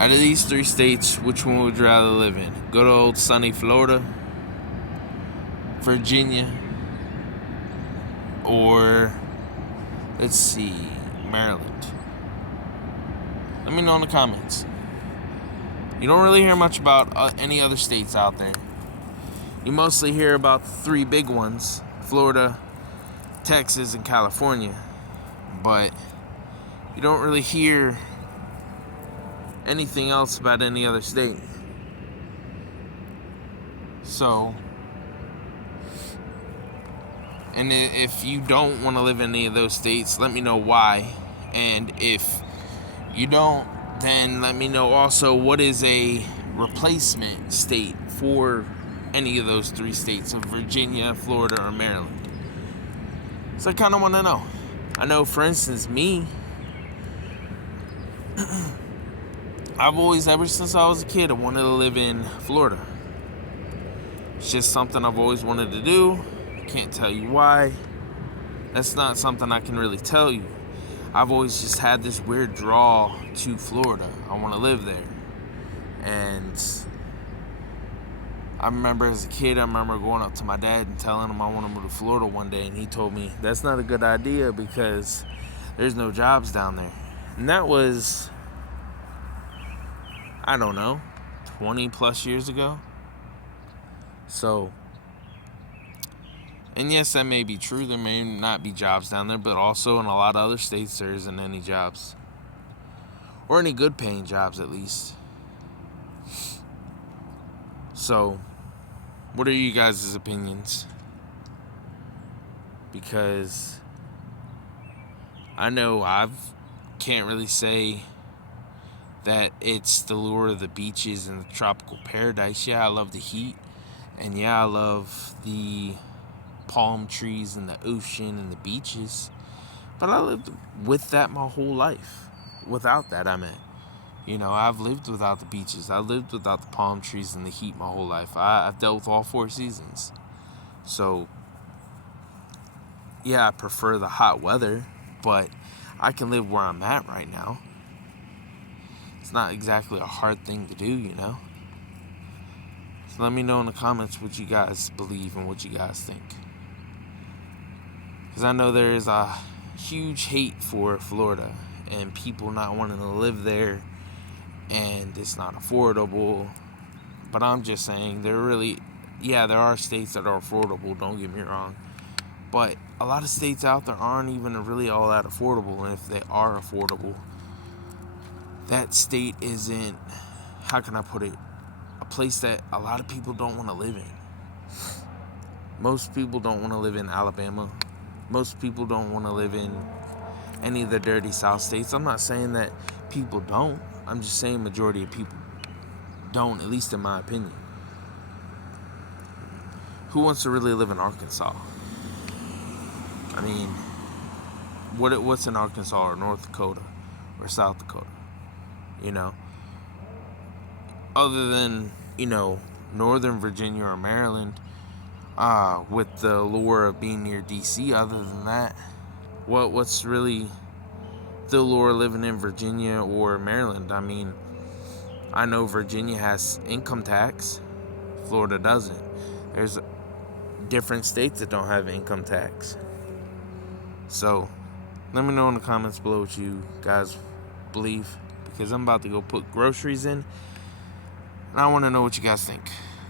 Out of these three states, which one would you rather live in? Good old sunny Florida, Virginia, or, let's see, Maryland? Let me know in the comments. You don't really hear much about any other states out there. You mostly hear about the three big ones: Florida, Texas, and California. But you don't really hear anything else about any other state. So, and if you don't want to live in any of those states, let me know why. And if you don't, then let me know also what is a replacement state for any of those three states of Virginia, Florida, or Maryland. So I kind of want to know. I know, for instance, me, I've always, ever since I was a kid, I wanted to live in Florida. It's just something I've always wanted to do. Can't tell you why. That's not something I can really tell you. I've always just had this weird draw to Florida. I want to live there. And I remember as a kid, going up to my dad and telling him I want to move to Florida one day. And he told me, that's not a good idea because there's no jobs down there. And that was, I don't know, 20 plus years ago. So, and yes, that may be true. There may not be jobs down there, but also in a lot of other states, there isn't any jobs. Or any good paying jobs, at least. So, what are you guys' opinions? Because I know I can't really say that it's the lure of the beaches and the tropical paradise. Yeah, I love the heat. And yeah, I love the palm trees and the ocean and the beaches. But I lived with that my whole life. Without that, I meant. You know, I've lived without the beaches. I lived without the palm trees and the heat my whole life. I've dealt with all four seasons. So, yeah, I prefer the hot weather, but I can live where I'm at right now. It's not exactly a hard thing to do, you know? So let me know in the comments what you guys believe and what you guys think. Because I know there is a huge hate for Florida and people not wanting to live there and it's not affordable. But I'm just saying, there are states that are affordable, don't get me wrong. But a lot of states out there aren't even really all that affordable. And if they are affordable, that state isn't, how can I put it, a place that a lot of people don't want to live in. Most people don't want to live in Alabama. Most people don't want to live in any of the dirty South states. I'm not saying that people don't. I'm just saying majority of people don't, at least in my opinion. Who wants to really live in Arkansas? I mean, what's in Arkansas or North Dakota or South Dakota? You know? Other than, Northern Virginia or Maryland, with the lure of being near DC, other than that, what's really the lure of living in Virginia or Maryland? I mean, I know Virginia has income tax. Florida doesn't. There's different states that don't have income tax. So, let me know in the comments below what you guys believe, because I'm about to go put groceries in, and I want to know what you guys think.